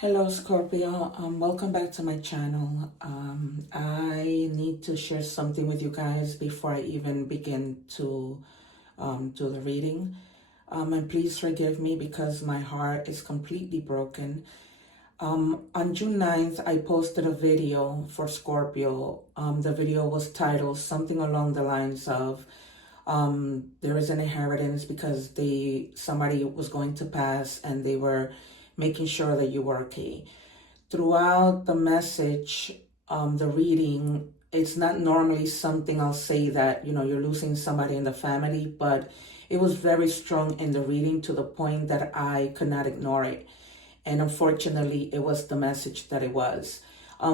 Hello, Scorpio. Welcome back to my channel. I need to share something with you guys before I even begin to do the reading. And please forgive me because my heart is completely broken. On June 9th, I posted a video for Scorpio. The video was titled something along the lines of there is an inheritance because somebody was going to pass and they were making sure that you were okay. Throughout the message, the reading, it's not normally something I'll say that, you're losing somebody in the family, but it was very strong in the reading to the point that I could not ignore it. And unfortunately, it was the message that it was.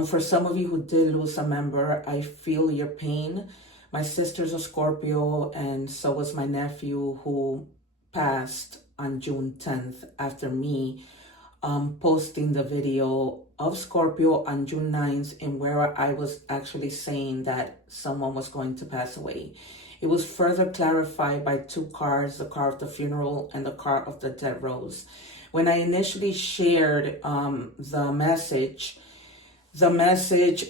For some of you who did lose a member, I feel your pain. My sister's a Scorpio, and so was my nephew who passed on June 10th after me posting the video of Scorpio on June 9th, in where I was actually saying that someone was going to pass away. It was further clarified by two cards, the card of the funeral and the card of the dead rose. When I initially shared the message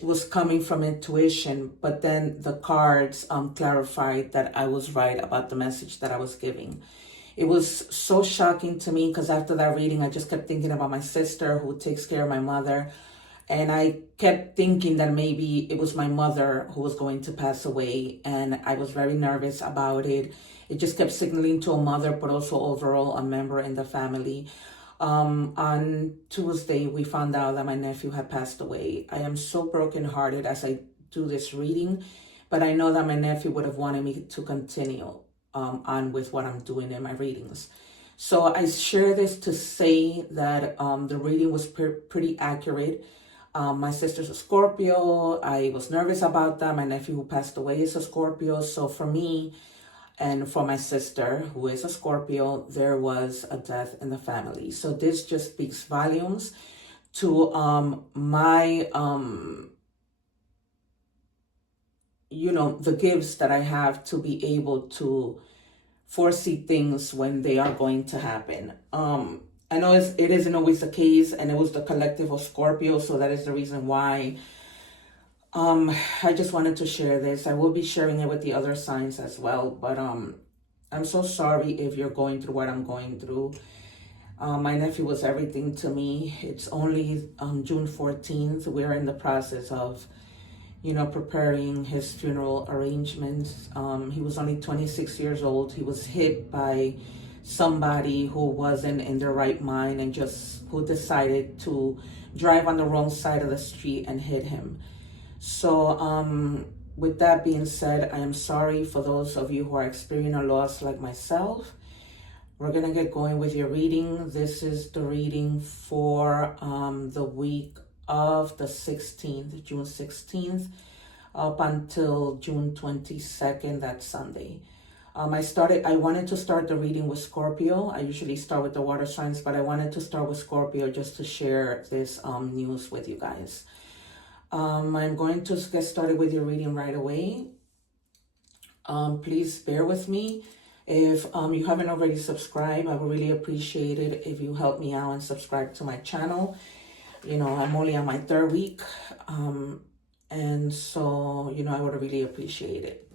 was coming from intuition, but then the cards clarified that I was right about the message that I was giving. It was so shocking to me because after that reading, I just kept thinking about my sister who takes care of my mother. And I kept thinking that maybe it was my mother who was going to pass away. And I was very nervous about it. It just kept signaling to a mother, but also overall a member in the family. On Tuesday, we found out that my nephew had passed away. I am so brokenhearted as I do this reading, but I know that my nephew would have wanted me to continue on with what I'm doing in my readings. So I share this to say that the reading was pretty accurate. My sister's a Scorpio. I was nervous about that. My nephew who passed away is a Scorpio. So for me and for my sister who is a Scorpio, there was a death in the family. So this just speaks volumes to my the gifts that I have to be able to foresee things when they are going to happen. I know it isn't always the case, and it was the collective of Scorpio, so that is the reason why I just wanted to share this. I will be sharing it with the other signs as well, but I'm so sorry if you're going through what I'm going through. My nephew was everything to me. It's only June 14th. We're in the process of preparing his funeral arrangements. He was only 26 years old. He was hit by somebody who wasn't in their right mind and who decided to drive on the wrong side of the street and hit him. So with that being said, I am sorry for those of you who are experiencing a loss like myself. We're going to get going with your reading. This is the reading for the week of the 16th, June 16th, up until June 22nd, that's Sunday. I wanted to start the reading with Scorpio. I usually start with the water signs, but I wanted to start with Scorpio just to share this news with you guys. I'm going to get started with your reading right away. Please bear with me. If you haven't already subscribed, I would really appreciate it if you help me out and subscribe to my channel. I'm only on my third week, and so, I would really appreciate it.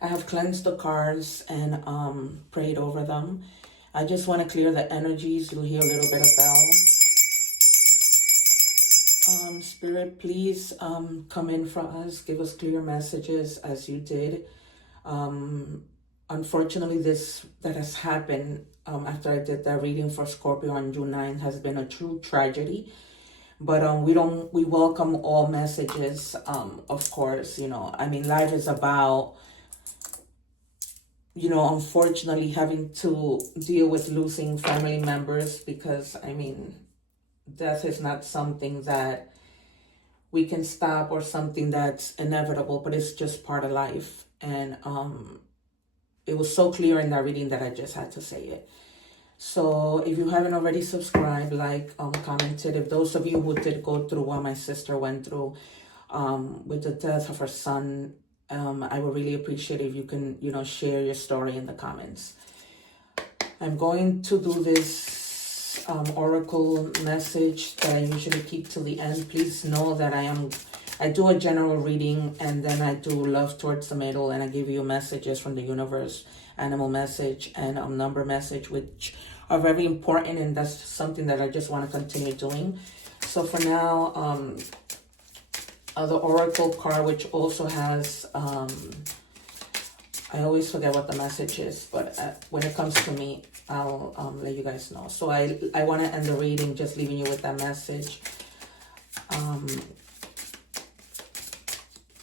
I have cleansed the cards and prayed over them. I just want to clear the energies. You'll hear a little bit of bell. Spirit, please come in for us. Give us clear messages as you did. Unfortunately, this that has happened after I did that reading for Scorpio on June 9th has been a true tragedy. But we welcome all messages, of course. Life is about, unfortunately having to deal with losing family members, because death is not something that we can stop or something that's inevitable, but it's just part of life. And it was so clear in that reading that I just had to say it. So if you haven't already subscribed, commented, if those of you who did go through what my sister went through with the death of her son, I would really appreciate if you can, share your story in the comments. I'm going to do this oracle message that I usually keep till the end, please know that I do a general reading, and then I do love towards the middle, and I give you messages from the universe, animal message and number message, which are very important, and that's something that I just want to continue doing. So for now, the oracle card, which also has, I always forget what the message is, but when it comes to me, I'll let you guys know. So I want to end the reading just leaving you with that message.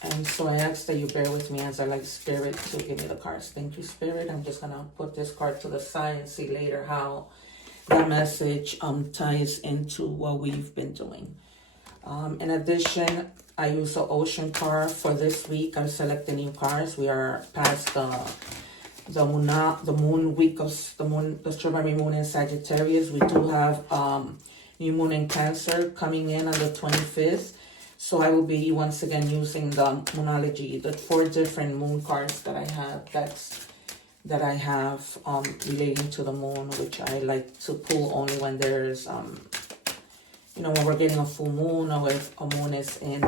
And so I ask that you bear with me as I like Spirit to give me the cards. Thank you, Spirit. I'm just going to put this card to the side and see later how that message ties into what we've been doing. In addition, I use the Ocean card for this week. I'm selecting new cards. We are past the moon week of the strawberry moon in Sagittarius. We do have new moon in Cancer coming in on the 25th. So I will be once again using the Moonology, the 4 different moon cards that I have relating to the moon, which I like to pull only when there's when we're getting a full moon, or if a moon is in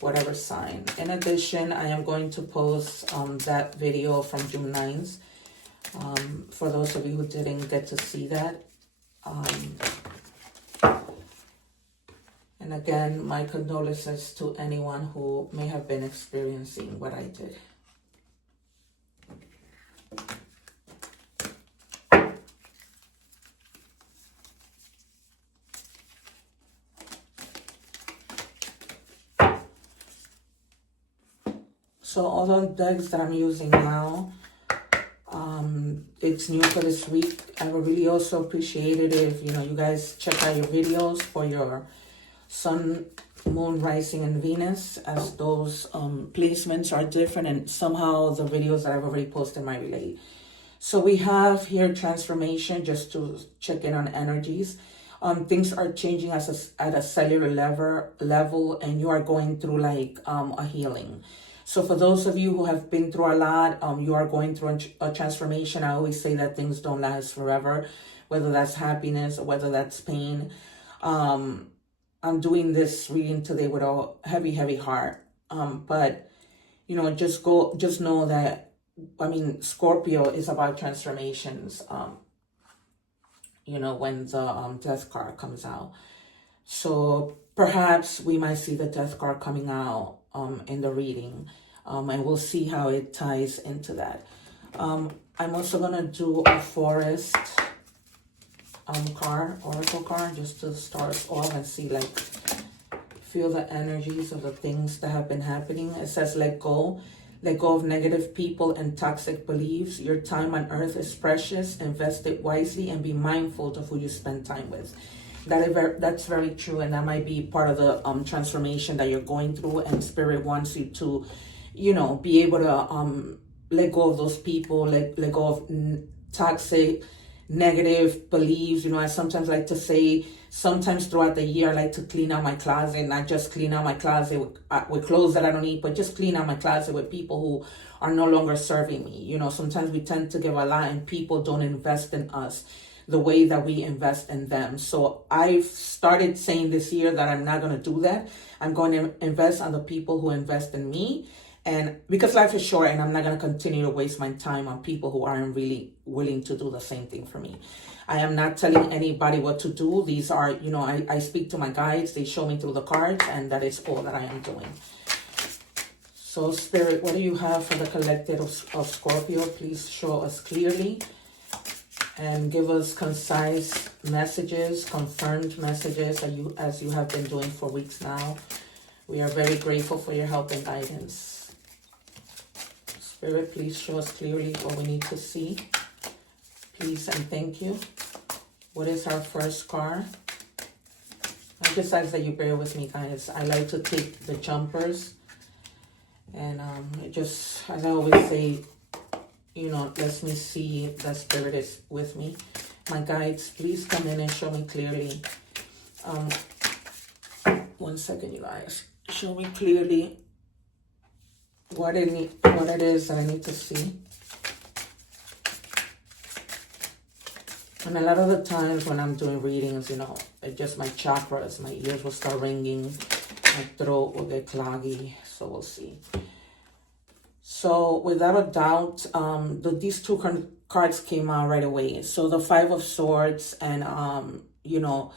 whatever sign. In addition, I am going to post that video from June 9th. For those of you who didn't get to see that. And again, my condolences to anyone who may have been experiencing what I did. So all the decks that I'm using now, it's new for this week. I would really also appreciate it if, you guys check out your videos for your Sun, Moon, Rising, and Venus, as those placements are different, and somehow the videos that I've already posted might relate. So we have here transformation, just to check in on energies. Things are changing at a cellular level, and you are going through like a healing. So for those of you who have been through a lot, you are going through a transformation. I always say that things don't last forever, whether that's happiness or whether that's pain. I'm doing this reading today with a heavy, heavy heart. But, just know that, Scorpio is about transformations, when the death card comes out. So perhaps we might see the death card coming out in the reading. And we'll see how it ties into that. I'm also going to do a forest oracle card, just to start off and see, feel the energies of the things that have been happening. It says, let go of negative people and toxic beliefs. Your time on earth is precious. Invest it wisely and be mindful of who you spend time with. That's very true, and that might be part of the transformation that you're going through, and Spirit wants you to, be able to let go of those people, let go of toxic, negative beliefs. I sometimes like to say, sometimes throughout the year, I like to clean out my closet, not just clean out my closet with clothes that I don't need, but just clean out my closet with people who are no longer serving me. Sometimes we tend to give a lot, and people don't invest in us the way that we invest in them. So I've started saying this year that I'm not going to do that. I'm going to invest on the people who invest in me. And because life is short, and I'm not going to continue to waste my time on people who aren't really willing to do the same thing for me. I am not telling anybody what to do. These are, I speak to my guides. They show me through the cards, and that is all that I am doing. So Spirit, what do you have for the collective of Scorpio? Please show us clearly and give us concise messages, confirmed messages, as you have been doing for weeks now. We are very grateful for your help and guidance. Spirit, please show us clearly what we need to see. Please and thank you. What is our first card? I just ask that you bear with me, guys. I like to take the jumpers. And just, as I always say, let me see if that Spirit is with me. My guides, please come in and show me clearly. 1 second, you guys. Show me clearly what it is that I need to see. And a lot of the times when I'm doing readings, you know, it just my chakras, my ears will start ringing, my throat will get cloggy. So we'll see. So without a doubt, these two cards came out right away. So the Five of Swords, and you know,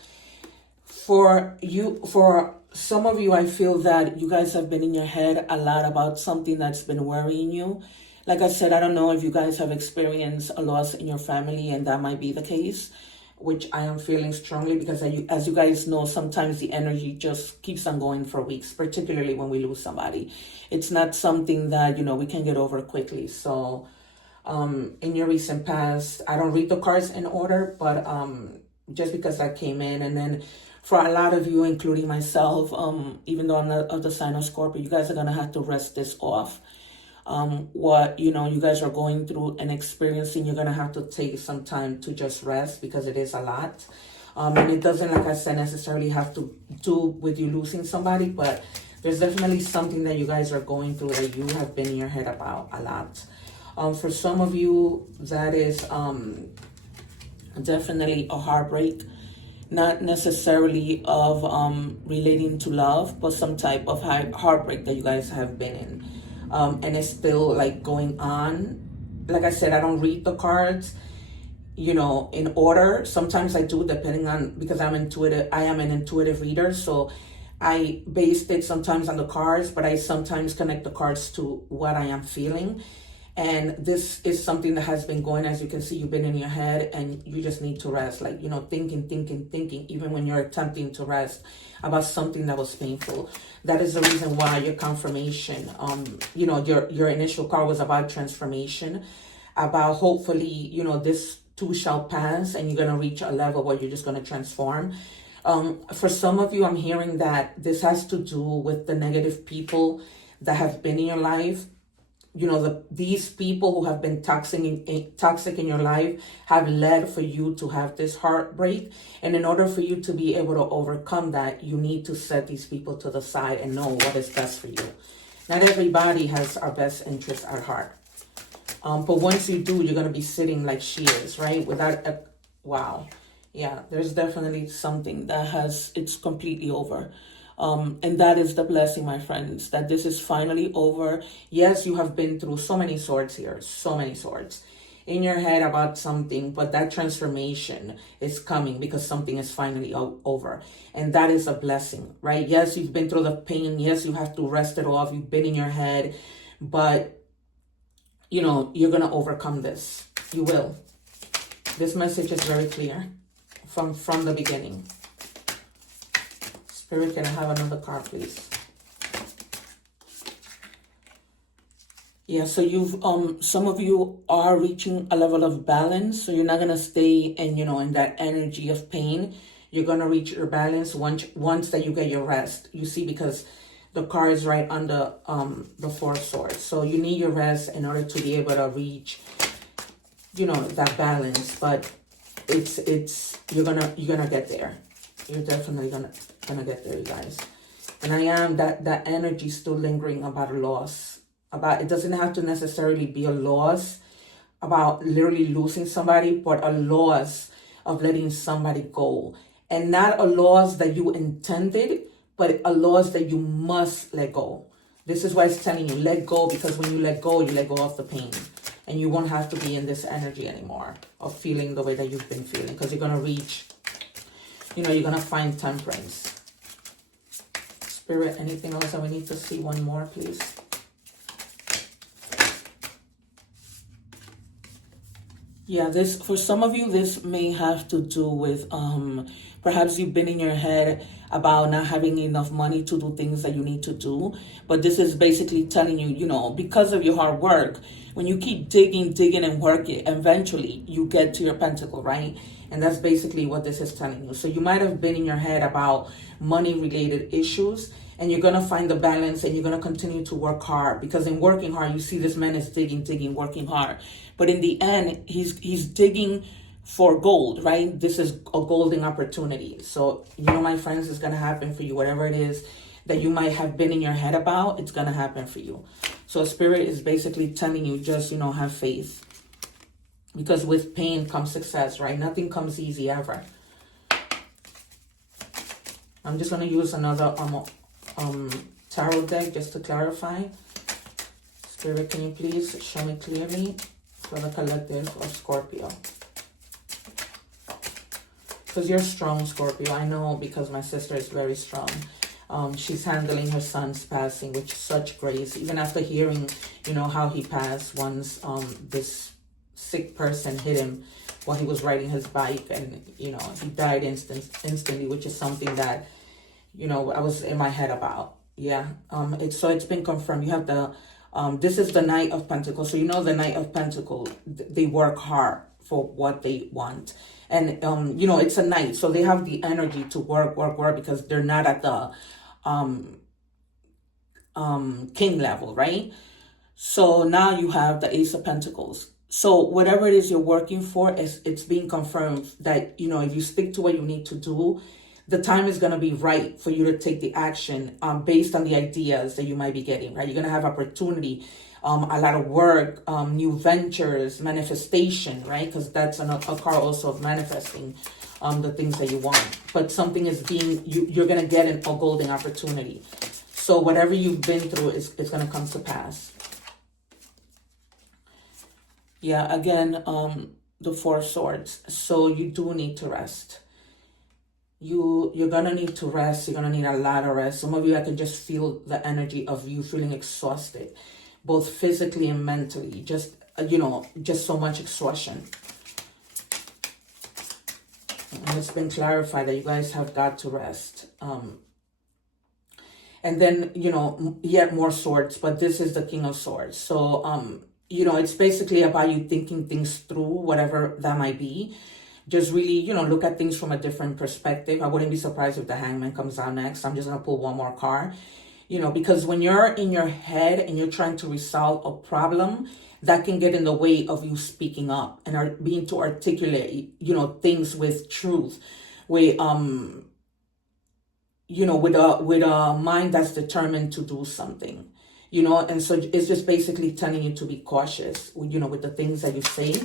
for some of you, I feel that you guys have been in your head a lot about something that's been worrying you. Like I said, I don't know if you guys have experienced a loss in your family, and that might be the case, which I am feeling strongly, because as you guys know, sometimes the energy just keeps on going for weeks, particularly when we lose somebody. It's not something that, you know, we can get over quickly. So in your recent past, I don't read the cards in order, but just because that came in, and then for a lot of you, including myself, even though I'm not of the sign of Scorpio, you guys are going to have to rest this off. What, you know, you guys are going through and experiencing, you're going to have to take some time to just rest, because it is a lot. And it doesn't, like I said, necessarily have to do with you losing somebody, but there's definitely something that you guys are going through that you have been in your head about a lot. For some of you, that is definitely a heartbreak. Not necessarily of relating to love, but some type of heartbreak that you guys have been in. And it's still like going on. Like I said, I don't read the cards, you know, in order. Sometimes I do, depending on, because I am an intuitive reader. So I based it sometimes on the cards, but I sometimes connect the cards to what I am feeling. And this is something that has been going, as you can see, you've been in your head, and you just need to rest. Like, you know, thinking, even when you're attempting to rest about something that was painful. That is the reason why your confirmation, you know, your initial card was about transformation, about hopefully, you know, this too shall pass, and you're going to reach a level where you're just going to transform. For some of you, I'm hearing that this has to do with the negative people that have been in your life. You know, these people who have been toxic in your life have led for you to have this heartbreak. And in order for you to be able to overcome that, you need to set these people to the side and know what is best for you. Not everybody has our best interests at heart. But once you do, you're going to be sitting like she is, right? Wow. Yeah, there's definitely something it's completely over. And that is the blessing, my friends, that this is finally over. Yes, you have been through so many swords here, so many swords in your head about something, but that transformation is coming because something is finally over. And that is a blessing, right? Yes, you've been through the pain. Yes, you have to rest it off. You've been in your head, but you know, you're going to overcome this. You will. This message is very clear from the beginning. Spirit, can I have another card, please? Yeah, so you've some of you are reaching a level of balance, so you're not gonna stay in, you know, in that energy of pain. You're gonna reach your balance once that you get your rest. You see, because the card is right under the Four of Swords. So you need your rest in order to be able to reach, you know, that balance. But you're gonna get there. You're definitely gonna get there, you guys. And that energy still lingering about a loss. About, it doesn't have to necessarily be a loss about literally losing somebody, but a loss of letting somebody go. And not a loss that you intended, but a loss that you must let go. This is why it's telling you, let go, because when you let go of the pain. And you won't have to be in this energy anymore of feeling the way that you've been feeling, because you're going to reach, you know, you're going to find temperance. Spirit, anything else that we need to see? One more, please. Yeah, this, for some of you, this may have to do with perhaps you've been in your head about not having enough money to do things that you need to do. But this is basically telling you, you know, because of your hard work, when you keep digging and working, eventually you get to your pentacle, right? And that's basically what this is telling you. So you might have been in your head about money-related issues, and you're going to find the balance, and you're going to continue to work hard, because in working hard, you see this man is digging, working hard. But in the end, he's digging for gold, right? This is a golden opportunity. So, you know, my friends, it's going to happen for you. Whatever it is that you might have been in your head about, it's going to happen for you. So Spirit is basically telling you, just, you know, have faith. because with pain comes success, right? Nothing comes easy ever. I'm just going to use another tarot deck just to clarify. Spirit, can you please show me clearly for the collective of Scorpio? Because you're strong, Scorpio. I know, because my sister is very strong. She's handling her son's passing with such grace. Even after hearing, you know, how he passed once this sick person hit him while he was riding his bike, and, you know, he died instantly, which is something that, you know, I was in my head about. Yeah. It's been confirmed. You have the, this is the Knight of Pentacles. So, you know, the Knight of Pentacles, they work hard for what they want. And, you know, it's a knight. So they have the energy to work, because they're not at the king level, right? So now you have the Ace of Pentacles. So whatever it is you're working for, it's being confirmed that, you know, if you stick to what you need to do, the time is going to be right for you to take the action based on the ideas that you might be getting, right? You're going to have opportunity, a lot of work, new ventures, manifestation, right? Because that's a card also of manifesting the things that you want. But something is you're going to get a golden opportunity. So whatever you've been through is going to come to pass. Yeah, again, the Four of Swords. So you do need to rest. You're going to need to rest. You're going to need a lot of rest. Some of you, I can just feel the energy of you feeling exhausted, both physically and mentally. Just, you know, just so much exhaustion. And it's been clarified that you guys have got to rest. And then, you know, yet more swords, but this is the King of Swords. So, you know, it's basically about you thinking things through, whatever that might be. Just really, you know, look at things from a different perspective. I wouldn't be surprised if the Hangman comes out next. I'm just going to pull one more card. You know, because when you're in your head and you're trying to resolve a problem, that can get in the way of you speaking up and being to articulate, you know, things with truth. With, you know, with a mind that's determined to do something. You know, and so it's just basically telling you to be cautious, you know, with the things that you say,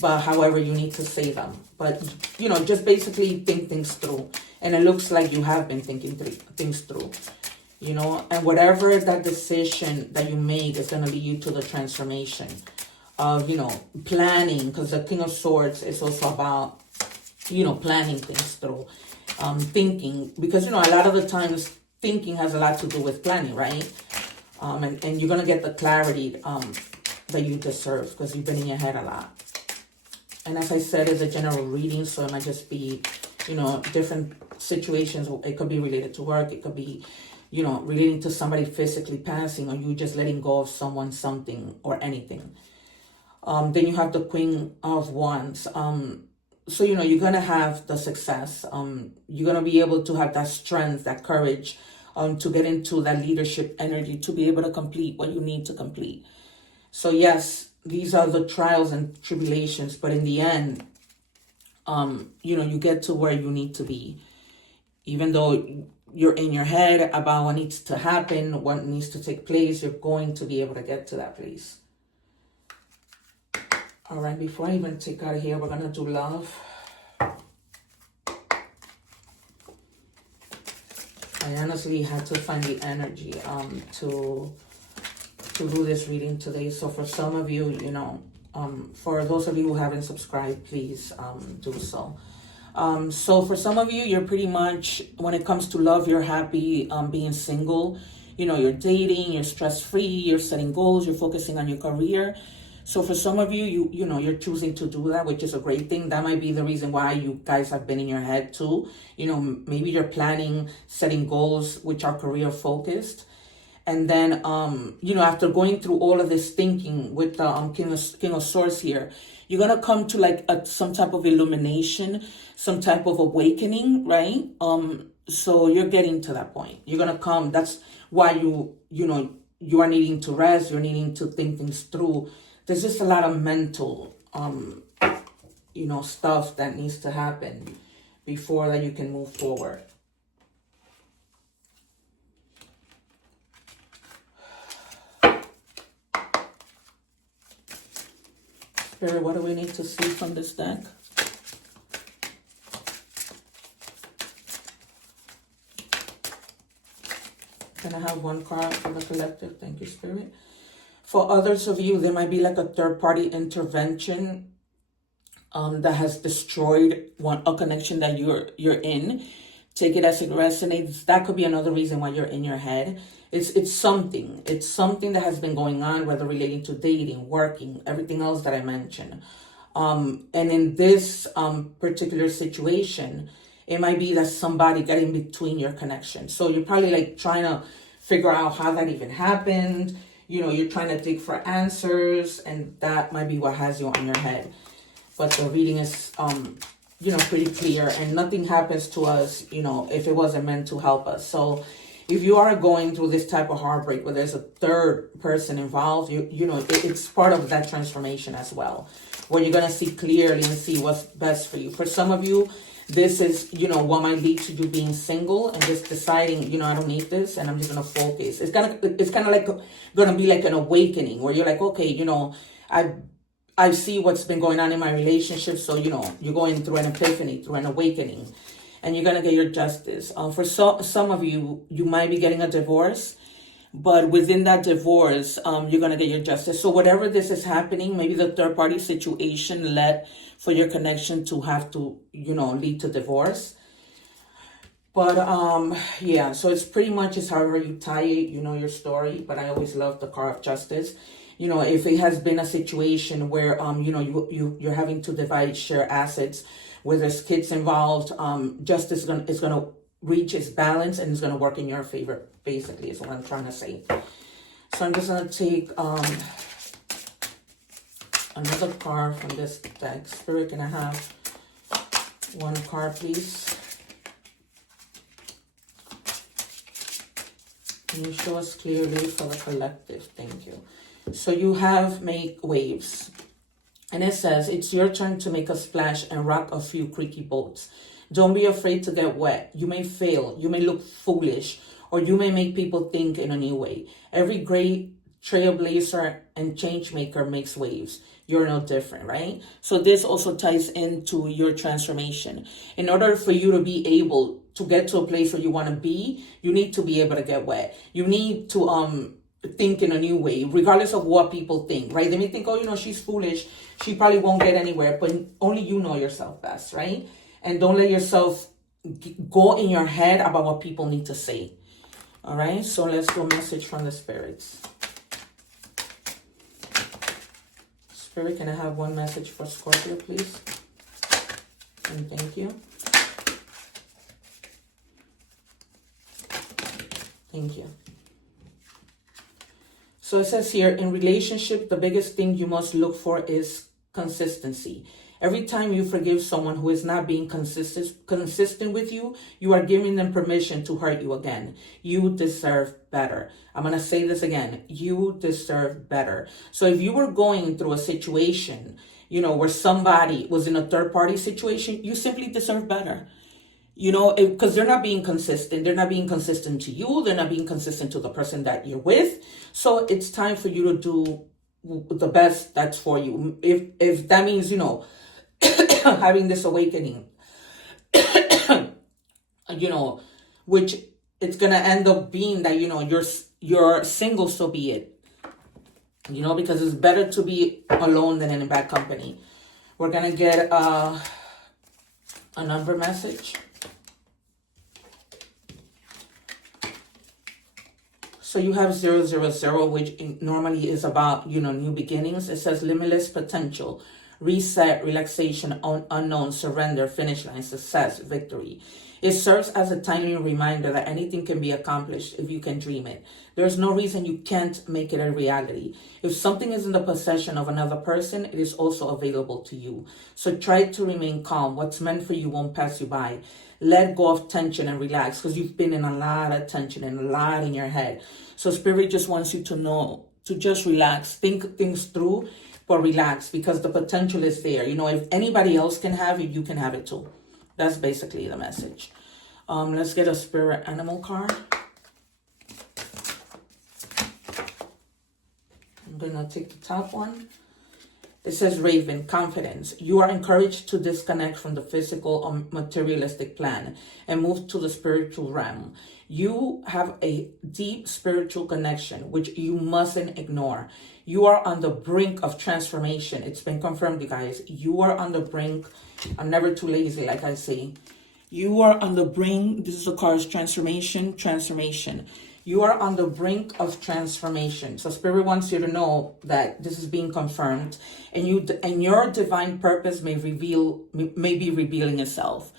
but however you need to say them. But, you know, just basically think things through. And it looks like you have been thinking things through, you know, and whatever that decision that you made is going to lead you to the transformation of, you know, planning, because the King of Swords is also about, you know, planning things through, thinking, because, you know, a lot of the times thinking has a lot to do with planning, right? And you're going to get the clarity that you deserve, because you've been in your head a lot. And as I said, it's a general reading, so it might just be, you know, different situations. It could be related to work. It could be, you know, relating to somebody physically passing, or you just letting go of someone, something, or anything. Then you have the Queen of Wands. So, you know, you're going to have the success. You're going to be able to have that strength, that courage, to get into that leadership energy, to be able to complete what you need to complete. So yes, these are the trials and tribulations, but in the end, you know, you get to where you need to be. Even though you're in your head about what needs to happen, what needs to take place, you're going to be able to get to that place. All right, before I even take out of here, we're going to do love. I honestly had to find the energy to do this reading today. So for some of you, you know, for those of you who haven't subscribed, please do so. So for some of you, you're pretty much, when it comes to love, you're happy being single. You know, you're dating, you're stress-free, you're setting goals, you're focusing on your career. So for some of you, you know, you're choosing to do that, which is a great thing. That might be the reason why you guys have been in your head too. You know, maybe you're planning, setting goals which are career focused. And then, you know, after going through all of this thinking with the King of Swords here, you're going to come to like some type of illumination, some type of awakening, right? So you're getting to that point. You're going to come. That's why you know, you are needing to rest. You're needing to think things through. There's just a lot of mental, you know, stuff that needs to happen before that you can move forward. Spirit, what do we need to see from this deck? Can I have one card for the collective? Thank you, Spirit. For others of you, there might be like a third-party intervention that has destroyed a connection that you're in. Take it as it resonates. That could be another reason why you're in your head. It's something. It's something that has been going on, whether relating to dating, working, everything else that I mentioned. And in this particular situation, it might be that somebody got in between your connection. So you're probably like trying to figure out how that even happened. You know, you're trying to dig for answers, and that might be what has you on your head. But the reading is, you know, pretty clear, and nothing happens to us, you know, if it wasn't meant to help us. So if you are going through this type of heartbreak where there's a third person involved, you know, it's part of that transformation as well, where you're going to see clearly and see what's best for you. For some of you, this is, you know, what might lead to you being single and just deciding, you know, I don't need this and I'm just going to focus. It's kind of like going to be like an awakening where you're like, okay, you know, I see what's been going on in my relationship. So, you know, you're going through an epiphany, through an awakening, and you're going to get your justice. For some of you, you might be getting a divorce, but within that divorce, you're going to get your justice. So whatever this is happening, maybe the third party situation led for your connection to have to, you know, lead to divorce. But yeah, so it's pretty much is however you tie it, you know, your story. But I always love the card of justice. You know, if it has been a situation where, you know, you're having to divide, share assets, where there's kids involved, justice is going to reach its balance and it's going to work in your favor, basically, is what I'm trying to say. So I'm just going to take another card from this deck. Spirit, can I have one card, please? Can you show us clearly for the collective? Thank you. So you have make waves. And it says, it's your turn to make a splash and rock a few creaky boats. Don't be afraid to get wet. You may fail. You may look foolish. Or you may make people think in a new way. Every great trailblazer and change maker makes waves. You're no different, right? So this also ties into your transformation. In order for you to be able to get to a place where you want to be, you need to be able to get wet. You need to think in a new way, regardless of what people think, right? They may think, oh, you know, she's foolish. She probably won't get anywhere, but only you know yourself best, right? And don't let yourself go in your head about what people need to say. All right, so let's do a message from the spirits. Spirit, can I have one message for Scorpio, please? And thank you. Thank you. So it says here, in relationship, the biggest thing you must look for is consistency. Every time you forgive someone who is not being consistent with you, you are giving them permission to hurt you again. You deserve better. I'm going to say this again. You deserve better. So if you were going through a situation, you know, where somebody was in a third party situation, you simply deserve better. You know, because they're not being consistent. They're not being consistent to you. They're not being consistent to the person that you're with. So it's time for you to do the best that's for you. If that means, you know, having this awakening, you know, which it's going to end up being that, you know, you're single, so be it. You know, because it's better to be alone than in bad company. We're going to get a number message. So you have 000, which normally is about, you know, new beginnings. It says limitless potential, reset, relaxation, unknown, surrender, finish line, success, victory. It serves as a tiny reminder that anything can be accomplished if you can dream it. There's no reason you can't make it a reality. If something is in the possession of another person, it is also available to you. So try to remain calm. What's meant for you won't pass you by. Let go of tension and relax, because you've been in a lot of tension and a lot in your head. So Spirit just wants you to know to just relax, think things through, but relax, because the potential is there. You know, if anybody else can have it, you can have it too. That's basically the message. Let's get a spirit animal card. I'm gonna take the top one. It says Raven, confidence. You are encouraged to disconnect from the physical or materialistic plan and move to the spiritual realm. You have a deep spiritual connection, which you mustn't ignore. You are on the brink of transformation. It's been confirmed, you guys. You are on the brink. I'm never too lazy, like I say. You are on the brink. This is the card's transformation, transformation. You are on the brink of transformation. So Spirit wants you to know that this is being confirmed, and your divine purpose may be revealing itself.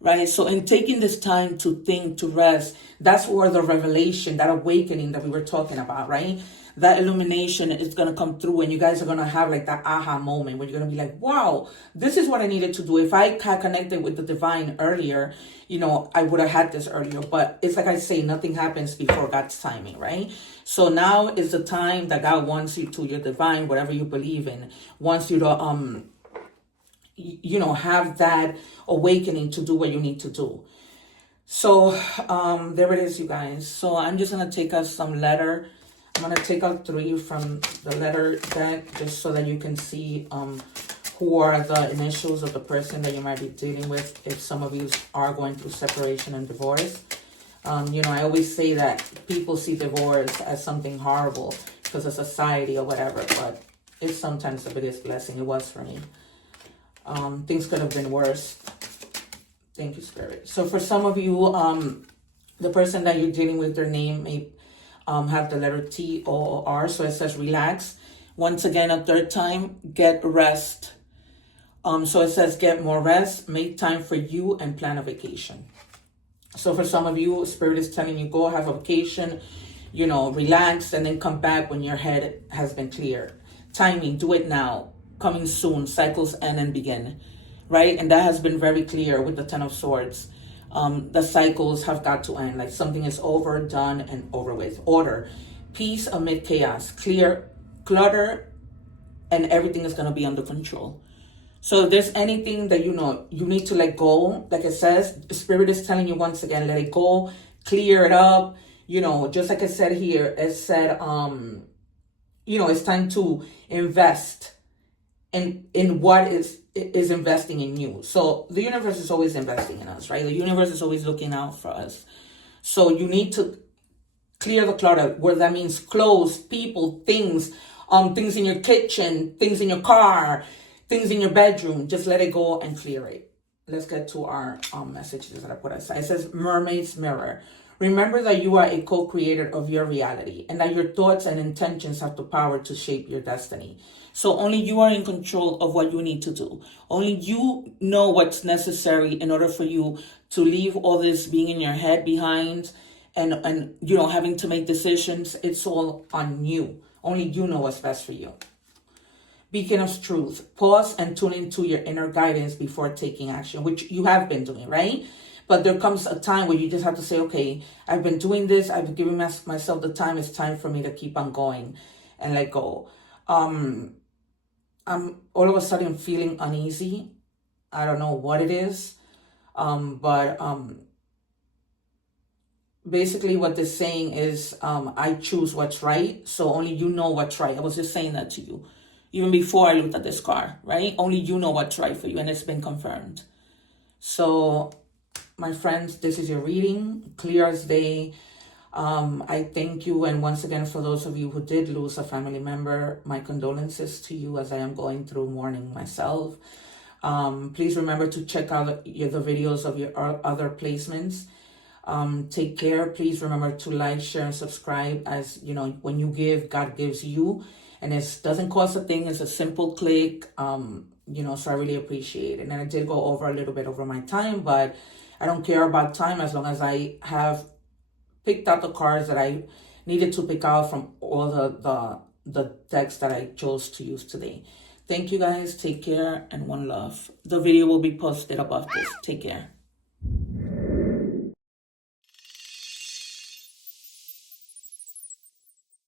Right? So in taking this time to think, to rest, that's where the revelation, that awakening that we were talking about, right? That illumination is going to come through, and you guys are going to have like that aha moment where you're going to be like, wow, this is what I needed to do. If I had connected with the divine earlier, I would have had this earlier. But it's like I say, nothing happens before God's timing, right? So now is the time that God wants you to, your divine, whatever you believe in, wants you to, have that awakening to do what you need to do. So there it is, you guys. So I'm just going to take us some letter. I'm going to take out 3 from the letter deck just so that you can see who are the initials of the person that you might be dealing with if some of you are going through separation and divorce. I always say that people see divorce as something horrible because of society or whatever, but it's sometimes the biggest blessing. It was for me. Things could have been worse. Thank you, Spirit. So for some of you, the person that you're dealing with, their name may have the letter T or R. So it says relax. Once again, a third time, get rest. So it says get more rest, make time for you, and plan a vacation. So for some of you, Spirit is telling you go have a vacation, relax, and then come back when your head has been cleared. Timing, do it now. Coming soon, cycles end and begin, right? And that has been very clear with the 10 of Swords. The cycles have got to end, like something is over, done, and over with. Order, peace amid chaos, clear clutter, and everything is going to be under control. So if there's anything that you need to let go, like it says, Spirit is telling you once again, let it go, clear it up. Just like I said here, it said, it's time to invest in what is investing in you. So the universe is always investing in us, right? The universe is always looking out for us. So you need to clear the clutter, where that means clothes, people, things in your kitchen, things in your car, things in your bedroom. Just let it go and clear it. Let's get to our messages that I put aside. It says Mermaid's Mirror. Remember that you are a co-creator of your reality and that your thoughts and intentions have the power to shape your destiny. So only you are in control of what you need to do. Only you know what's necessary in order for you to leave all this being in your head behind and having to make decisions. It's all on you. Only you know what's best for you. Beacon of truth. Pause and tune into your inner guidance before taking action, which you have been doing, right? But there comes a time where you just have to say, okay, I've been doing this. I've been giving myself the time. It's time for me to keep on going and let go. I'm all of a sudden feeling uneasy. I don't know what it is. But basically what they're saying is I choose what's right. So only you know what's right. I was just saying that to you. Even before I looked at this card, right? Only you know what's right for you, and it's been confirmed. So, my friends, this is your reading, clear as day. I thank you, and once again, for those of you who did lose a family member, my condolences to you as I am going through mourning myself. Please remember to check out the videos of your other placements. Take care. Please remember to like, share, and subscribe. As you know, when you give, God gives you. And it doesn't cost a thing. It's a simple click, so I really appreciate it. And I did go over a little bit over my time, but I don't care about time as long as I have picked out the cards that I needed to pick out from all the decks that I chose to use today. Thank you guys. Take care and one love. The video will be posted above this. Take care.